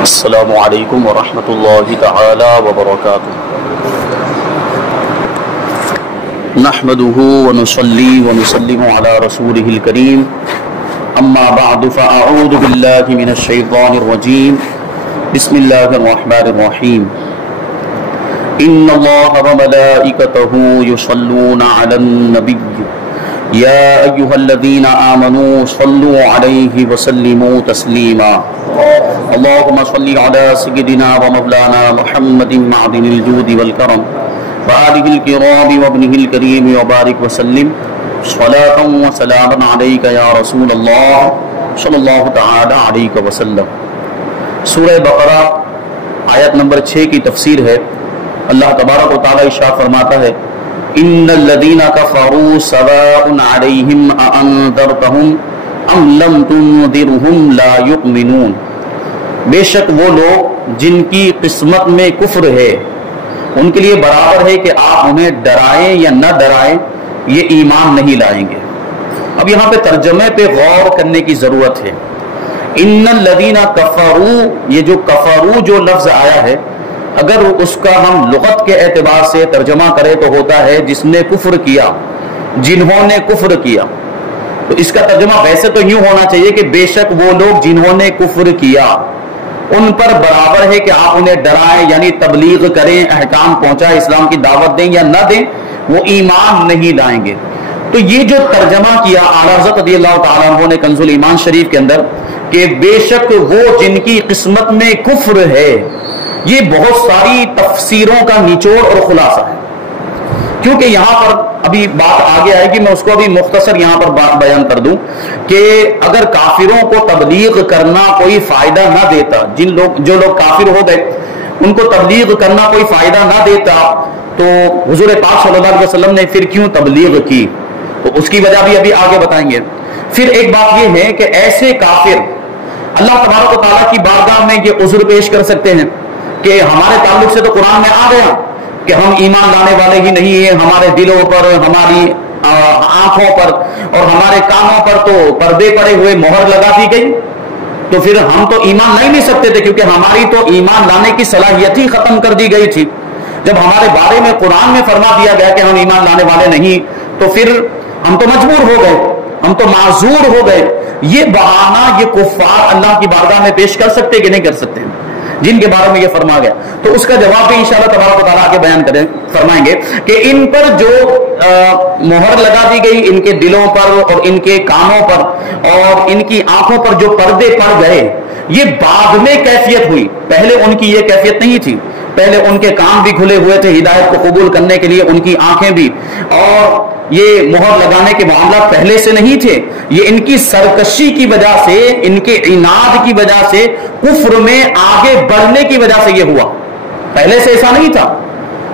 السلام علیکم ورحمۃ اللہ تعالی وبرکاتہ نحمده ونصلي ونسلم على رسوله الكريم اما بعد فاعوذ بالله من الشیطان الرجیم بسم اللہ الرحمن الرحیم ان اللہ وملائکته یصلون علی النبی یا ایها الذین آمنوا صلوا علیہ وسلموا تسلیما اللهم صل على سيدنا ومولانا محمد معدن الجود والكرم وآله الكرام وابنه الكريم وبارك وسلم صلاة وسلاما عليك يا رسول الله صلی اللہ تعالی علیہ وسلم۔ سورہ بقرہ آیت نمبر 6 کی تفسیر ہے۔ اللہ تبارک و تعالی ارشاد فرماتا ہے ان الذين كفروا سواء عليهم أأنذرتهم ام لم تنذرهم لا يؤمنون۔ بے شک وہ لوگ جن کی قسمت میں کفر ہے ان کے لیے برابر ہے کہ آپ انہیں ڈرائیں یا نہ ڈرائیں، یہ ایمان نہیں لائیں گے۔ اب یہاں پہ ترجمے پہ غور کرنے کی ضرورت ہے۔ ان الذین کفروا، یہ جو کفروا جو لفظ آیا ہے، اگر اس کا ہم لغت کے اعتبار سے ترجمہ کریں تو ہوتا ہے جس نے کفر کیا، جنہوں نے کفر کیا۔ تو اس کا ترجمہ ویسے تو یوں ہونا چاہیے کہ بے شک وہ لوگ جنہوں نے کفر کیا ان پر برابر ہے کہ آپ انہیں ڈرائیں، یعنی تبلیغ کریں، احکام پہنچائیں، اسلام کی دعوت دیں یا نہ دیں، وہ ایمان نہیں لائیں گے۔ تو یہ جو ترجمہ کیا اعلیٰ حضرت رضی اللہ تعالیٰ عنہ نے کنز الایمان شریف کے اندر کہ بے شک وہ جن کی قسمت میں کفر ہے، یہ بہت ساری تفسیروں کا نچوڑ اور خلاصہ ہے، کیونکہ یہاں پر ابھی بات آگے آئے گی، میں اس کو ابھی مختصر یہاں پر بیان کر دوں کہ اگر کافروں کو تبلیغ کرنا کوئی فائدہ نہ دیتا، جو لوگ کافر ہو گئے ان کو تبلیغ کرنا کوئی فائدہ نہ دیتا تو حضور پاک صلی اللہ علیہ وسلم نے پھر کیوں تبلیغ کی، تو اس کی وجہ بھی ابھی آگے بتائیں گے۔ پھر ایک بات یہ ہے کہ ایسے کافر اللہ تبارک و تعالیٰ کی بارگاہ میں یہ عذر پیش کر سکتے ہیں کہ ہمارے تعلق سے تو قرآن میں آ گیا کہ ہم ایمان لانے والے ہی نہیں ہیں، ہمارے دلوں پر، ہماری آنکھوں پر اور ہمارے کانوں پر تو پردے پڑے ہوئے مہر لگا دی گئی، تو پھر ہم تو ایمان لا ہی نہیں سکتے تھے کیونکہ ہماری تو ایمان لانے کی صلاحیت ہی ختم کر دی گئی تھی۔ جب ہمارے بارے میں قرآن میں فرما دیا گیا کہ ہم ایمان لانے والے نہیں، تو پھر ہم تو مجبور ہو گئے، ہم تو معذور ہو گئے۔ یہ بہانہ یہ کفار اللہ کی بارگاہ میں پیش کر سکتے کہ نہیں کر سکتے جن کے بارے میں یہ فرما گیا؟ تو اس کا جواب بھی انشاءاللہ تبارک و تعالیٰ آگے بیان فرمائیں گے کہ ان پر جو مہر لگا دی گئی، ان کے دلوں پر اور ان کے کانوں پر اور ان کی آنکھوں پر جو پردے پڑ گئے، یہ بعد میں کیفیت ہوئی، پہلے ان کی یہ کیفیت نہیں تھی۔ پہلے ان کے کان بھی کھلے ہوئے تھے ہدایت کو قبول کرنے کے لیے، ان کی آنکھیں بھی، اور یہ مہر لگانے کے معاملات پہلے سے نہیں تھے، یہ ان کی سرکشی کی وجہ سے، ان کے عناد کی وجہ سے، کفر میں آگے بڑھنے کی وجہ سے یہ ہوا۔ پہلے سے ایسا نہیں تھا،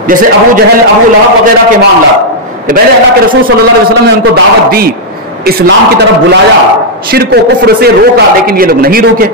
جیسے ابو جہل، ابو لہب وغیرہ کے معاملات کہ پہلے اللہ کے رسول صلی اللہ علیہ وسلم نے ان کو دعوت دی، اسلام کی طرف بلایا، شرک و کفر سے روکا، لیکن یہ لوگ نہیں روکے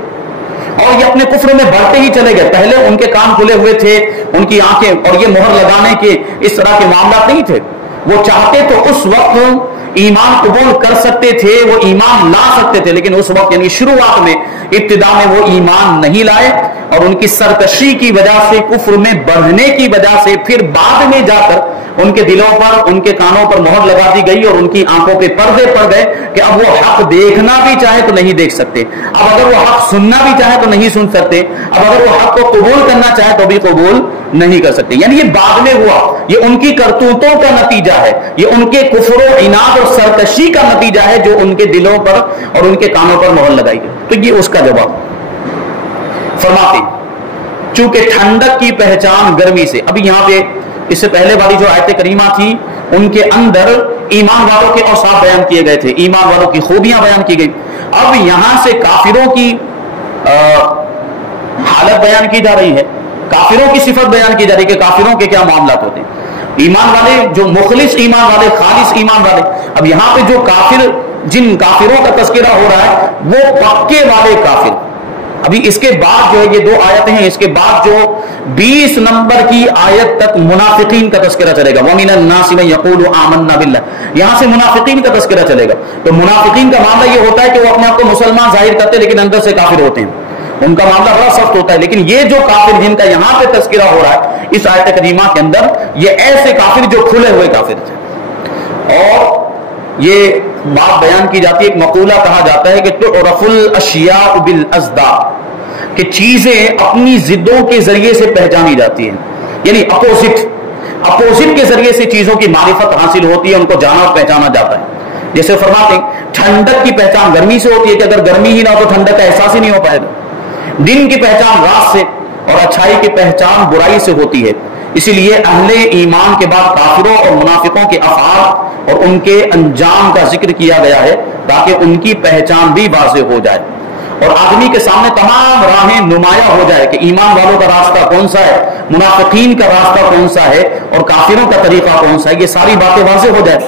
اور یہ اپنے کفر میں بڑھتے ہی چلے گئے۔ پہلے ان کے کان کھلے ہوئے تھے، ان کی آنکھیں، اور یہ مہر لگانے کے اس طرح کے معاملات نہیں تھے۔ وہ چاہتے تو اس وقت ایمان قبول کر سکتے تھے، وہ ایمان لا سکتے تھے، لیکن اس وقت یعنی شروعات میں، ابتدا میں وہ ایمان نہیں لائے، اور ان کی سرکشی کی وجہ سے، کفر میں بڑھنے کی وجہ سے پھر بعد میں جا کر ان کے دلوں پر، ان کے کانوں پر مہر لگا دی گئی اور ان کی آنکھوں پہ پردے پڑ گئے کہ اب وہ حق دیکھنا بھی چاہے تو نہیں دیکھ سکتے، اب اگر وہ حق سننا بھی چاہے تو نہیں سن سکتے، اب اگر وہ حق کو قبول کرنا چاہے تو بھی قبول نہیں کر سکتے۔ یعنی یہ بعد میں ہوا، یہ ان کی کرتوتوں کا نتیجہ ہے، یہ ان کے کفر و عناد اور سرکشی کا نتیجہ ہے جو ان کے دلوں پر اور ان کے کانوں پر مہر لگائی گئی۔ تو یہ اس کا جواب فرماتے ہیں چونکہ ٹھنڈک کی پہچان گرمی سے۔ ابھی یہاں پہ اس سے پہلے والی جو آیت کریمہ تھی ان کے اندر ایمان والوں کے اوصاف بیان کیے گئے تھے، ایمان والوں کی خوبیاں بیان کی گئی۔ اب یہاں سے کافروں کی حالت بیان کی جا رہی ہے، کافروں کی صفت بیان کی جا رہی ہے کہ کافروں کے کیا معاملات ہوتے ہیں۔ ایمان والے جو مخلص ایمان والے، خالص ایمان والے، اب یہاں پہ جو کافر، جن کافروں کا تذکرہ ہو رہا ہے وہ پکے والے کافر۔ ابھی اس کے بعد جو ہے یہ دو آیتیں ہیں، اس کے بعد جو 20 نمبر کی آیت تک منافقین کا تذکرہ چلے گا، وَمِنَ النَّاسِ مَن يَقُولُ آمَنَّا بِاللَّهِ، یہاں سے منافقین کا تذکرہ چلے گا۔ تو منافقین کا معاملہ یہ ہوتا ہے کہ وہ اپنے آپ کو مسلمان ظاہر کرتے لیکن اندر سے کافر ہوتے ہیں۔ ان کا معاملہ بڑا سخت ہوتا ہے. لیکن یہ جو کافر جن کا یہاں پہ تذکرہ ہو رہا ہے اس آیت کریمہ کے اندر، یہ ایسے کافر جو کھلے ہوئے کافر تھے. اور یہ بات بیان کی جاتی ہے، ایک مقولہ کہا جاتا ہے کہ تعرف الاشیاء بالازداد، کہ چیزیں اپنی ضدوں کے ذریعے سے پہچانی جاتی ہیں، یعنی اپوزٹ کے ذریعے سے چیزوں کی معرفت حاصل ہوتی ہے، ان کو جانا اور پہچانا جاتا ہے. جیسے فرماتے ہیں ٹھنڈک کی پہچان گرمی سے ہوتی ہے کہ اگر گرمی ہی نہ ہو تو ٹھنڈک کا احساس ہی نہیں ہو پائے گا. دن کی پہچان رات سے اور اچھائی کی پہچان برائی سے ہوتی ہے. اسی لیے اہل ایمان کے بعد کافروں اور منافقوں کے افعال اور ان کے انجام کا ذکر کیا گیا ہے تاکہ ان کی پہچان بھی واضح ہو جائے اور آدمی کے سامنے تمام راہیں نمایاں ہو جائے کہ ایمان والوں کا راستہ کون سا ہے، منافقین کا راستہ کون سا ہے اور کافروں کا طریقہ کون سا ہے. یہ ساری باتیں واضح ہو جائے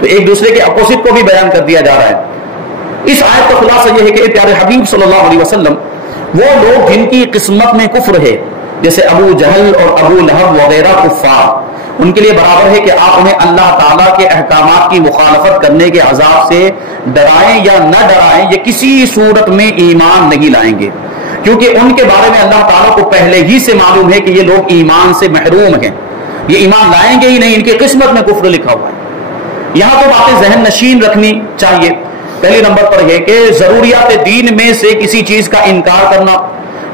تو ایک دوسرے کے اپوزٹ کو بھی بیان کر دیا جا رہا ہے. اس آیت کا خلاصہ یہ ہے کہ پیارے حبیب صلی اللہ علیہ وسلم وہ لوگ جن کی قسمت میں کفر ہے، جیسے ابو جہل اور ابو لہب وغیرہ کفار، ان کے لیے برابر ہے کہ آپ انہیں اللہ تعالیٰ کے احکامات کی مخالفت کرنے کے عذاب سے ڈرائیں یا نہ ڈرائیں، یہ کسی صورت میں ایمان نہیں لائیں گے، کیونکہ ان کے بارے میں اللہ تعالیٰ کو پہلے ہی سے معلوم ہے کہ یہ لوگ ایمان سے محروم ہیں، یہ ایمان لائیں گے ہی نہیں، ان کی قسمت میں کفر لکھا ہوا ہے. یہاں تو باتیں ذہن نشین رکھنی چاہیے. پہلی نمبر پر ہے کہ ضروریات دین میں سے کسی چیز کا انکار کرنا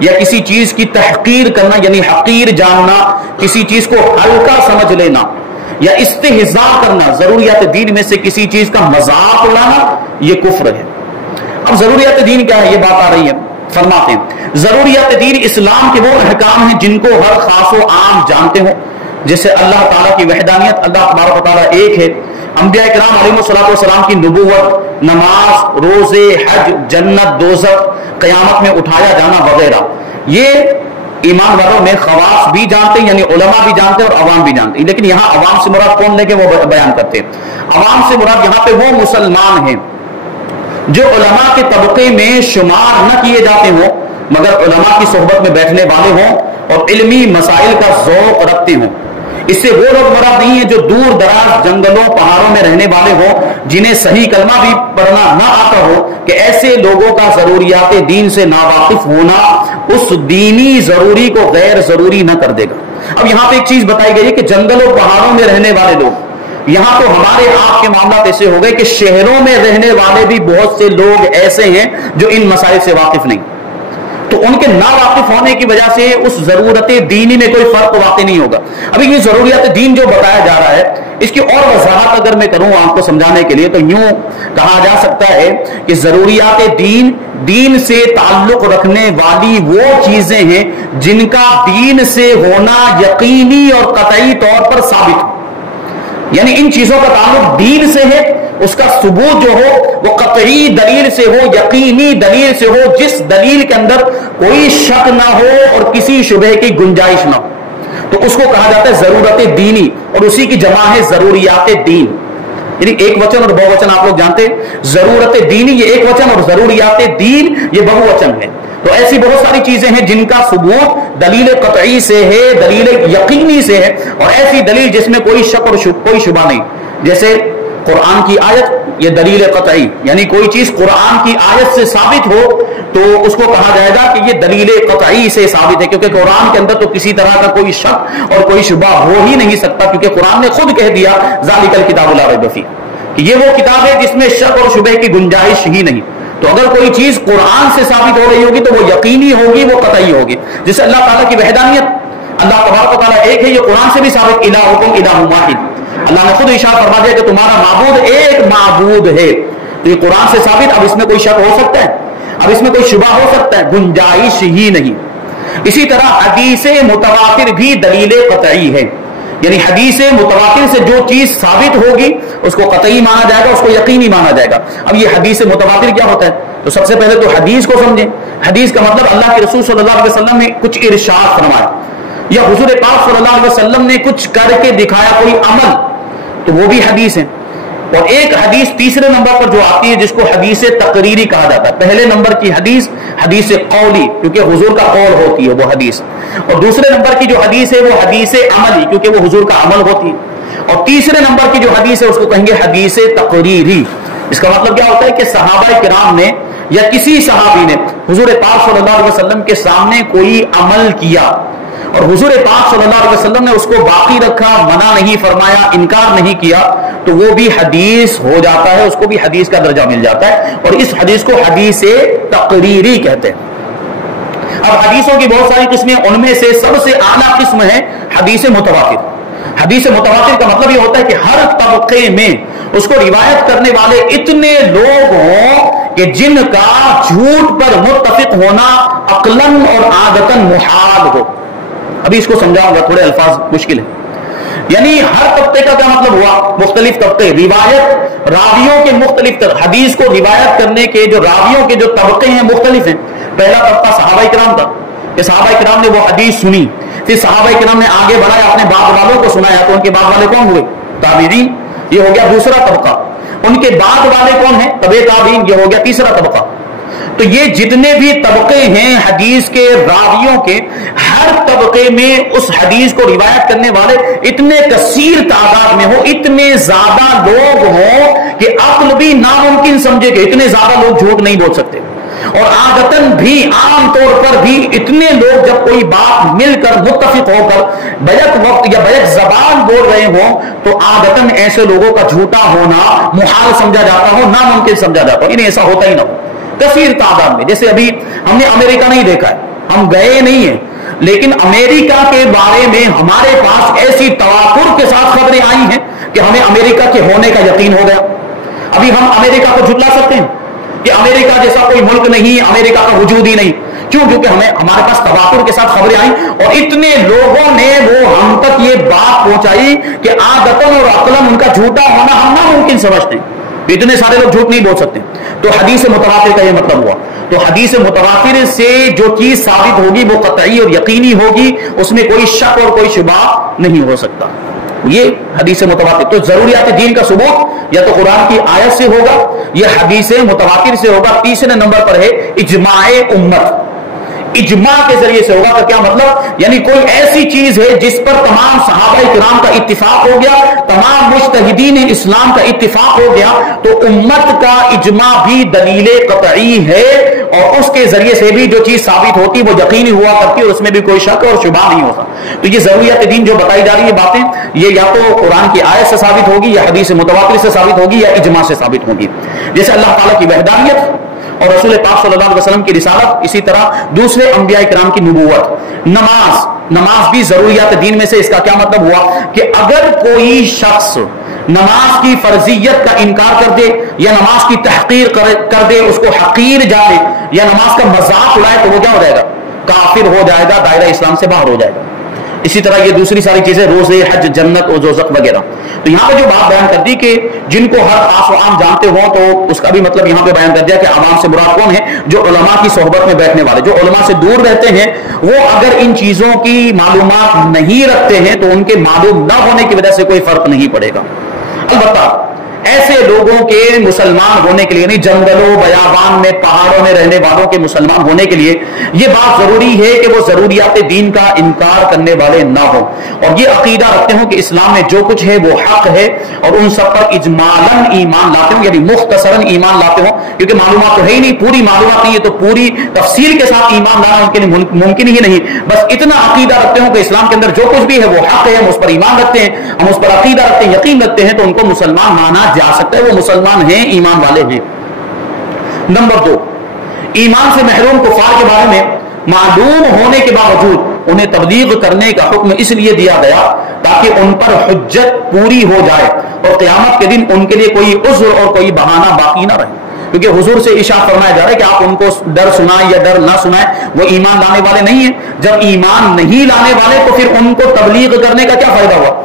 یا کسی چیز کی تحقیر کرنا، یعنی حقیر جاننا، کسی چیز کو ہلکا سمجھ لینا یا استہزاء کرنا، ضروریات دین میں سے کسی چیز کا مذاق اڑانا، یہ کفر ہے. اب ضروریات دین کیا ہے، یہ بات آ رہی ہے. فرماتے ہیں ضروریات دین اسلام کے وہ احکام ہیں جن کو ہر خاص و عام جانتے ہوں، جیسے اللہ تعالیٰ کی وحدانیت، اللہ تبارک و تعالیٰ ایک ہے، انبیاء کرام علیہ الصلوۃ والسلام کی نبوت، نماز، روزے، حج، جنت، دوزخ، قیامت میں اٹھایا جانا وغیرہ. یہ ایمان والوں میں خواص بھی جانتے ہیں، یعنی علماء بھی جانتے ہیں اور عوام بھی جانتے ہیں. لیکن یہاں عوام سے مراد کون لے کے وہ بیان کرتے ہیں؟ عوام سے مراد یہاں پہ وہ مسلمان ہیں جو علماء کے طبقے میں شمار نہ کیے جاتے ہوں مگر علماء کی صحبت میں بیٹھنے والے ہوں اور علمی مسائل کا ذوق رکھتے ہوں. اس سے وہ لوگ مراد نہیں ہیں جو دور دراز جنگلوں پہاڑوں میں رہنے والے ہوں جنہیں صحیح کلمہ بھی پڑھنا نہ آتا ہو، کہ ایسے لوگوں کا ضروریات دین سے ناواقف ہونا اس دینی ضروری کو غیر ضروری نہ کر دے گا. اب یہاں پہ ایک چیز بتائی گئی ہے کہ جنگلوں پہاڑوں میں رہنے والے لوگ، یہاں تو ہمارے آپ کے معاملات ایسے ہو گئے کہ شہروں میں رہنے والے بھی بہت سے لوگ ایسے ہیں جو ان مسائل سے واقف نہیں، تو ان کے نا واقف ہونے کی وجہ سے اس ضرورت دینی میں کوئی فرق واقع نہیں ہوگا. ابھی یہ ضروریات دین جو بتایا جا رہا ہے اس کی اور وضاحت اگر میں کروں آپ کو سمجھانے کے لیے تو یوں کہا جا سکتا ہے کہ ضروریات دین سے تعلق رکھنے والی وہ چیزیں ہیں جن کا دین سے ہونا یقینی اور قطعی طور پر ثابت ہو، یعنی ان چیزوں کا تعلق دین سے ہے، اس کا ثبوت جو ہو وہ قطعی دلیل سے ہو، یقینی دلیل سے ہو، جس دلیل کے اندر کوئی شک نہ ہو اور کسی شبہ کی گنجائش نہ ہو، تو اس کو کہا جاتا ہے ضرورت دینی، اور اسی کی جمع ہے ضروریات دین. یعنی ایک وچن اور بہو وچن آپ لوگ جانتے ہیں، ضرورت دینی یہ ایک وچن اور ضروریات دین یہ بہو وچن ہے. تو ایسی بہت ساری چیزیں ہیں جن کا ثبوت دلیل قطعی سے ہے، دلیل یقینی سے ہے، اور ایسی دلیل جس میں کوئی شک اور کوئی شبہ نہیں، جیسے قرآن کی آیت یہ دلیل قطعی، یعنی کوئی چیز قرآن کی آیت سے ثابت ہو تو اس کو کہا جائے گا کہ یہ دلیل قطعی سے ثابت ہے، کیونکہ قرآن کے اندر تو کسی طرح کا کوئی شک اور کوئی شبہ ہو ہی نہیں سکتا، کیونکہ قرآن نے خود کہہ دیا ذالک الکتاب لا ریب فیہ کہ یہ وہ کتاب ہے جس میں شک اور شبہ کی گنجائش ہی نہیں. تو اگر کوئی چیز قرآن سے ثابت ہو رہی ہوگی تو وہ یقینی ہوگی، وہ قطعی ہوگی. جیسے اللہ تعالیٰ کی وحدانیت، اللہ تبارک و تعالیٰ ایک ہے، یہ قرآن سے بھی ثابت، الہکم الہ واحد. اللہ نے خود ارشاد فرما دیا کہ تمہارا معبود ایک معبود ہے، تو یہ قرآن سے ثابت. اب اس میں کوئی شک ہو سکتا ہے؟ اب اس میں کوئی شبہ ہو سکتا ہے؟ گنجائش ہی نہیں. اسی طرح حدیث متواتر بھی دلیل قطعی ہے، یعنی حدیث متواتر سے جو چیز ثابت ہوگی اس کو قطعی مانا جائے گا، اس کو یقینی مانا جائے گا. اب یہ حدیث متواتر کیا ہوتا ہے؟ تو سب سے پہلے تو حدیث کو سمجھیں. حدیث کا مطلب اللہ کے رسول صلی اللہ علیہ وسلم نے کچھ ارشاد فرمایا یا حضور پاک صلی اللہ علیہ وسلم نے کچھ کر کے دکھایا، کوئی عمل، تو وہ بھی حدیث ہے. اور ایک حدیث تیسرے نمبر پر جو آتی ہے جس کو حدیث تقریری کہا جاتا ہے. پہلے نمبر کی حدیث حدیث قولی، کیونکہ حضور کا قول ہوتی ہے وہ حدیث، اور دوسرے نمبر کی جو حدیث ہے وہ حدیث عملی، کیونکہ وہ حضور کا عمل ہوتی ہے. اور تیسرے نمبر کی جو حدیث ہے اس کو کہیں گے حدیث تقریری. اس کا مطلب کیا ہوتا ہے کہ صحابہ کرام نے یا کسی صحابی نے حضور پاک صلی اللہ علیہ وسلم کے سامنے کوئی عمل کیا اور حضور پاک صلی اللہ علیہ وسلم نے اس کو باقی رکھا، منع نہیں فرمایا، انکار نہیں کیا، تو وہ بھی حدیث ہو جاتا ہے، اس کو بھی حدیث کا درجہ مل جاتا ہے، اور اس حدیث کو حدیث تقریری کہتے ہیں۔ اب حدیثوں کی بہت ساری قسمیں، ان میں سے سب سے اعلیٰ قسم ہے حدیث متواتر۔ حدیث متواتر کا مطلب یہ ہوتا ہے کہ ہر طبقے میں اس کو روایت کرنے والے اتنے لوگ ہوں کہ جن کا جھوٹ پر متفق ہونا عقلاً اور عادتاً محال ہو۔ ابھی اس کو سمجھاؤں گا، تھوڑے الفاظ مشکل ہیں۔ یعنی ہر طبقے کا کیا مطلب ہوا؟ مختلف طبقے، روایت راویوں کے مختلف، حدیث کو روایت کرنے کے جو راویوں کے جو طبقے ہیں مختلف ہیں۔ پہلا طبقہ صحابہ کرام تھا کہ صحابہ کرام نے وہ حدیث سنی، پھر صحابہ کرام نے آگے بڑھایا، اپنے بعد والوں کو سنایا، تو ان کے بعد والے کون ہوئے؟ تابعین، یہ ہو گیا دوسرا طبقہ۔ ان کے بعد والے کون ہیں؟ تبع تابعین، یہ ہو گیا تیسرا طبقہ۔ تو یہ جتنے بھی طبقے ہیں حدیث کے راویوں کے، ہر طبقے میں اس حدیث کو روایت کرنے والے اتنے کثیر تعداد میں ہو، اتنے زیادہ لوگ ہوں کہ عقل بھی ناممکن سمجھے کہ اتنے زیادہ لوگ جھوٹ نہیں بول سکتے، اور عادتاً بھی عام طور پر بھی اتنے لوگ جب کوئی بات مل کر متفق ہو کر بیک وقت یا بیک زبان بول رہے ہوں تو عادتاً ایسے لوگوں کا جھوٹا ہونا محال سمجھا جاتا ہو، ناممکن سمجھا جاتا ہو، انہیں ایسا ہوتا ہی نہ ہو کثیر تعداد میں۔ جیسے ابھی ہم نے امریکہ نہیں دیکھا ہے، ہم گئے نہیں ہیں، لیکن امریکہ کے بارے میں ہمارے پاس ایسی تواتر کے ساتھ خبریں آئی ہیں کہ ہمیں امریکہ کے ہونے کا یقین ہو گیا۔ ابھی ہم امریکہ کو جھٹلا سکتے ہیں کہ امریکہ جیسا کوئی ملک نہیں، امریکہ کا وجود ہی نہیں؟ کیوں؟ کیونکہ ہمارے پاس تواتر کے ساتھ خبریں آئیں اور اتنے لوگوں نے وہ ہم تک یہ بات پہنچائی کہ عادتاً اور عقلاً ان کا جھوٹا ہونا ہم ناممکن سمجھتے ہیں۔ اتنے سارے لوگ جھوٹ نہیں بول سکتے، تو حدیث متواتر کا یہ مطلب ہوا۔ تو حدیث متواتر سے جو چیز ثابت ہوگی وہ قطعی اور یقینی ہوگی، اس میں کوئی شک اور کوئی شبہ نہیں ہو سکتا۔ یہ حدیث متواتر۔ تو ضروریات دین کا ثبوت یا تو قرآن کی آیت سے ہوگا یا حدیث متواتر سے ہوگا۔ تیسرے نمبر پر ہے اجماع امت، اجماع کے ذریعے سے ہوگا۔ کا کیا مطلب؟ یعنی کوئی ایسی چیز ہے جس پر تمام صحابہ کرام کا اتفاق ہو گیا، تمام مجتہدین اسلام کا اتفاق ہو گیا، تو امت کا اجماع بھی دلیل قطعی ہے، اور اس کے ذریعے سے بھی جو چیز ثابت ہوتی وہ یقینی ہوا کرتی، اور اس میں بھی کوئی شک اور شبہ نہیں ہوتا۔ تو یہ ضروریات دین جو بتائی جا رہی ہے باتیں، یہ یا تو قرآن کی آیت سے ثابت ہوگی یا حدیث متواتر سے ثابت ہوگی یا اجماع سے ثابت ہوگی۔ جیسے اللہ تعالیٰ کی وحدانیت اور رسول پاک صلی اللہ علیہ وسلم کی رسالت، اسی طرح دوسرے انبیاء کرام کی نبوت۔ نماز بھی ضروریات دین میں سے۔ اس کا کیا مطلب ہوا کہ اگر کوئی شخص نماز کی فرضیت کا انکار کر دے یا نماز کی تحقیر کر دے، اس کو حقیر جانے یا نماز کا مذاق اڑائے، تو وہ کیا ہو جائے گا؟ کافر ہو جائے گا، دائرہ اسلام سے باہر ہو جائے گا۔ اسی طرح یہ دوسری ساری چیزیں، روزے، حج، جنت اور دوزخ وغیرہ۔ تو یہاں پہ جو بات بیان کر دی کہ جن کو ہر خاص و عام جانتے ہوں، تو اس کا بھی مطلب یہاں پہ بیان کر دیا کہ عوام سے مراد کون ہے؟ جو علماء کی صحبت میں بیٹھنے والے، جو علماء سے دور رہتے ہیں، وہ اگر ان چیزوں کی معلومات نہیں رکھتے ہیں تو ان کے معلوم نہ ہونے کی وجہ سے کوئی فرق نہیں پڑے گا۔ البتہ ایسے لوگوں کے مسلمان ہونے کے لیے، یعنی جنگلوں بیابان میں پہاڑوں میں رہنے والوں کے مسلمان ہونے کے لیے یہ بات ضروری ہے کہ وہ ضروریات دین کا انکار کرنے والے نہ ہوں، اور یہ عقیدہ رکھتے ہوں کہ اسلام میں جو کچھ ہے وہ حق ہے، اور ان سب پر اجمالاً ایمان لاتے ہوں، یعنی مختصراً ایمان لاتے ہوں، کیونکہ معلومات تو ہے ہی نہیں، پوری معلومات نہیں ہے، تو پوری تفصیل کے ساتھ ایمان لانا ان کے لیے ممکن ہی نہیں۔ بس اتنا عقیدہ رکھتے ہوں کہ اسلام کے اندر جو کچھ بھی ہے وہ حق ہے، ہم اس پر ایمان رکھتے ہیں، ہم اس پر عقیدہ رکھتے ہیں، یقین رکھتے ہیں، تو ان کو مسلمان مانا جا سکتا ہے، وہ مسلمان ہیں، ایمان والے ہیں۔ نمبر 2، ایمان سے محروم کفار کے بارے میں معلوم ہونے کے باوجود انہیں تبلیغ کرنے کا حکم اس لیے دیا گیا تاکہ ان پر حجت پوری ہو جائے اور قیامت کے دن ان کے لیے کوئی عذر اور کوئی بہانہ باقی نہ رہے۔ کیونکہ حضور سے ارشاد فرمایا جا رہا ہے کہ آپ ان کو ڈر سنائیں یا ڈر نہ سنائیں، وہ ایمان لانے والے نہیں ہیں۔ جب ایمان نہیں لانے والے تو پھر ان کو تبلیغ کرنے کا کیا فائدہ ہوا؟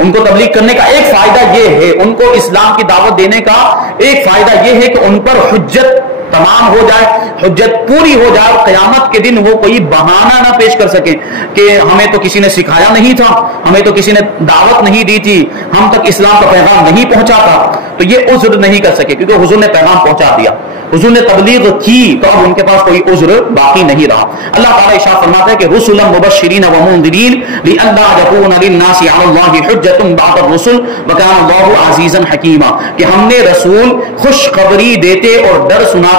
ان کو تبلیغ کرنے کا ایک فائدہ یہ ہے، ان کو اسلام کی دعوت دینے کا ایک فائدہ یہ ہے کہ ان پر حجت تمام ہو جائے، حجت پوری ہو جائے، اور قیامت کے دن وہ کوئی بہانہ نہ پیش کر سکیں کہ ہمیں تو کسی نے سکھایا نہیں تھا، ہمیں تو کسی نے دعوت نہیں دی تھی، ہم تک اسلام کا پیغام نہیں پہنچا تھا، تو یہ عذر نہیں کر سکے، کیونکہ حضور نے پیغام پہنچا دیا، حضور نے تبلیغ کی، تو اب ان کے پاس کوئی عذر باقی نہیں رہا۔ اللہ تعالیٰ ارشاد فرماتا ہے کہ رسلا مبشرین ومنذرین لئلا یکون للناس علی اللہ حجۃ بعد الرسل وکان اللہ عزیزا حکیما، کہ ہم نے رسول خوشخبری دیتے اور ڈر سنا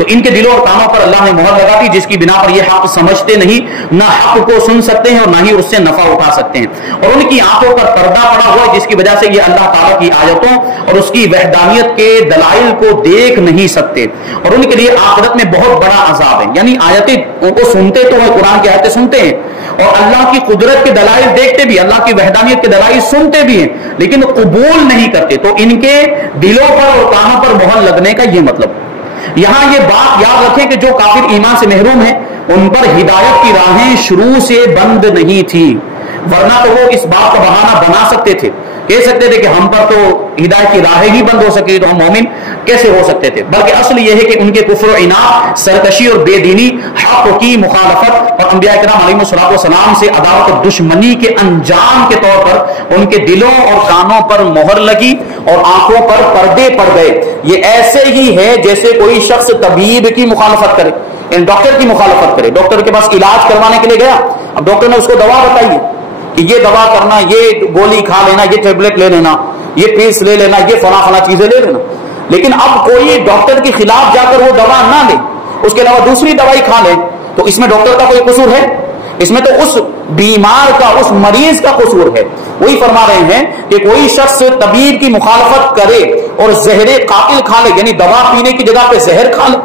تو ان کے دلوں اور کانوں پر اللہ نے مہر لگا دی، جس کی بنا پر یہ حق سمجھتے نہیں، نہ حق کو سن سکتے ہیں اور نہ ہی اس سے نفع اٹھا سکتے ہیں، اور ان کی آنکھوں پر پردہ پڑا ہوا ہے، جس کی وجہ سے یہ اللہ تعالیٰ کی آیتوں اور اس کی وحدانیت کے دلائل کو دیکھ نہیں سکتے، اور ان کے لیے آخرت میں بہت بڑا عذاب ہے۔ یعنی آیتیں کو سنتے تو ہیں، قرآن کی آیتیں سنتے ہیں اور اللہ کی قدرت کے دلائل دیکھتے بھی، اللہ کی وحدانیت کے دلائل سنتے بھی ہیں، لیکن قبول نہیں کرتے۔ تو ان کے دلوں پر اور کانوں پر مہر لگنے کا یہ مطلب۔ یہاں یہ بات یاد رکھیں کہ جو کافر ایمان سے محروم ہیں ان پر ہدایت کی راہیں شروع سے بند نہیں تھی، ورنہ تو وہ اس بات کا بہانہ بنا سکتے تھے، کہہ سکتے تھے کہ ہم پر تو ہدایت کی راہیں ہی بند ہو سکتی تو ہم مومن کیسے ہو سکتے تھے، بلکہ اصل یہ ہے کہ ان کے کفر و عناد، سرکشی اور بے دینی، حق کی مخالفت اور انبیاء کرام علیہ السلام سے عداوت اور دشمنی کے انجام کے طور پر ان کے دلوں اور کانوں پر مہر لگی اور آنکھوں پر پردے پڑ گئے۔ یہ ایسے ہی ہے جیسے کوئی شخص طبیب کی مخالفت کرے، یعنی ڈاکٹر کی مخالفت کرے، ڈاکٹر کے پاس علاج کروانے کے لیے گیا، اب ڈاکٹر نے اس کو دوا بتائی ہے کہ یہ دوا کرنا، یہ گولی کھا لینا، یہ ٹیبلٹ لے لینا، یہ پیس لے لینا، یہ فلاں فلاں چیزیں لے لینا، لیکن اب کوئی ڈاکٹر کے خلاف جا کر وہ دوا نہ لے، اس کے علاوہ دوسری دوائی کھا لے، تو اس میں ڈاکٹر کا کوئی قصور ہے؟ اس میں تو اس بیمار کا، اس مریض کا قصور ہے۔ وہی فرما رہے ہیں کہ کوئی شخص طبیب کی مخالفت کرے اور زہر قاتل کھا لے، یعنی دوا پینے کی جگہ پہ زہر کھا لے،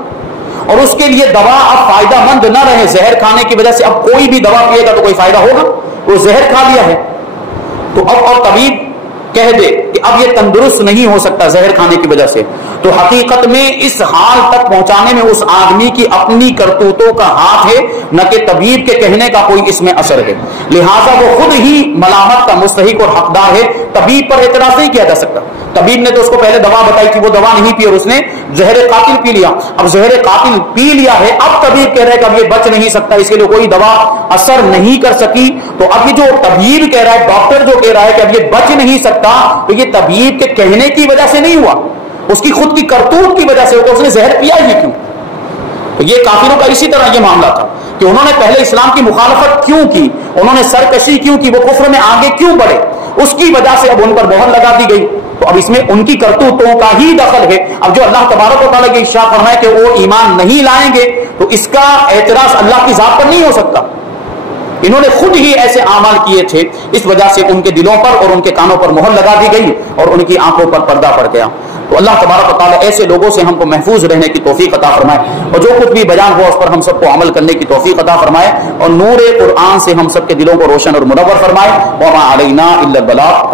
اور اس کے لیے دوا اب فائدہ مند نہ رہے، زہر کھانے کی وجہ سے اب کوئی بھی دوا پیے گا تو کوئی فائدہ ہوگا، وہ زہر کھا لیا ہے، تو اب اور طبیب کہہ دے کہ اب یہ تندرست نہیں ہو سکتا زہر کھانے کی وجہ سے، تو حقیقت میں اس حال تک پہنچانے میں اس آدمی کی اپنی کرتوتوں کا ہاتھ ہے، نہ کہ طبیب کے کہنے کا کوئی اس میں اثر ہے، لہذا وہ خود ہی ملامت کا مستحق اور حقدار ہے، طبیب پر اعتراض نہیں کیا جا سکتا۔ طبیب نے تو اس کو پہلے دوا بتائی تھی، وہ دوا نہیں پی اور اس نے زہر قاتل پی لیا، اب زہر قاتل پی لیا ہے، اب طبیب کہہ رہا ہے کہ اب یہ بچ نہیں سکتا، اس کے لیے کوئی دوا اثر نہیں کر سکی، تو اب یہ جو طبیب کہہ رہا ہے، ڈاکٹر جو کہہ رہا ہے کہ اب یہ بچ نہیں سکتا، تو یہ طبیب کے کہنے کی وجہ سے نہیں ہوا، اس کی خود کی کرتوت کی وجہ سے، تو اس نے زہر پیا ہی کیوں؟ تو یہ کافروں کا اسی طرح یہ معاملہ تھا کہ انہوں نے پہلے اسلام کی مخالفت کیوں کی، انہوں نے سرکشی کیوں کی، وہ کفر میں آگے کیوں بڑھے، اس کی وجہ سے اب ان پر مہر لگا دی گئی، تو اب اس میں ان کی کرتوتوں کا ہی دخل ہے۔ اب جو اللہ تبارک و تعالیٰ کے ارشاد فرمائے کہ وہ ایمان نہیں لائیں گے، تو اس کا اعتراض اللہ کی ذات پر نہیں ہو سکتا، انہوں نے خود ہی ایسے اعمال کیے تھے، اس وجہ سے ان کے دلوں پر اور ان کے کانوں پر مہر لگا دی گئی اور ان کی آنکھوں پر پردہ پڑ گیا۔ تو اللہ تبارک و تعالیٰ ایسے لوگوں سے ہم کو محفوظ رہنے کی توفیق عطا فرمائے، اور جو کچھ بھی بیان ہوا اس پر ہم سب کو عمل کرنے کی توفیق عطا فرمائے، اور نور قرآن سے ہم سب کے دلوں کو روشن اور منور فرمائے۔ وما علینا الا البلاغ۔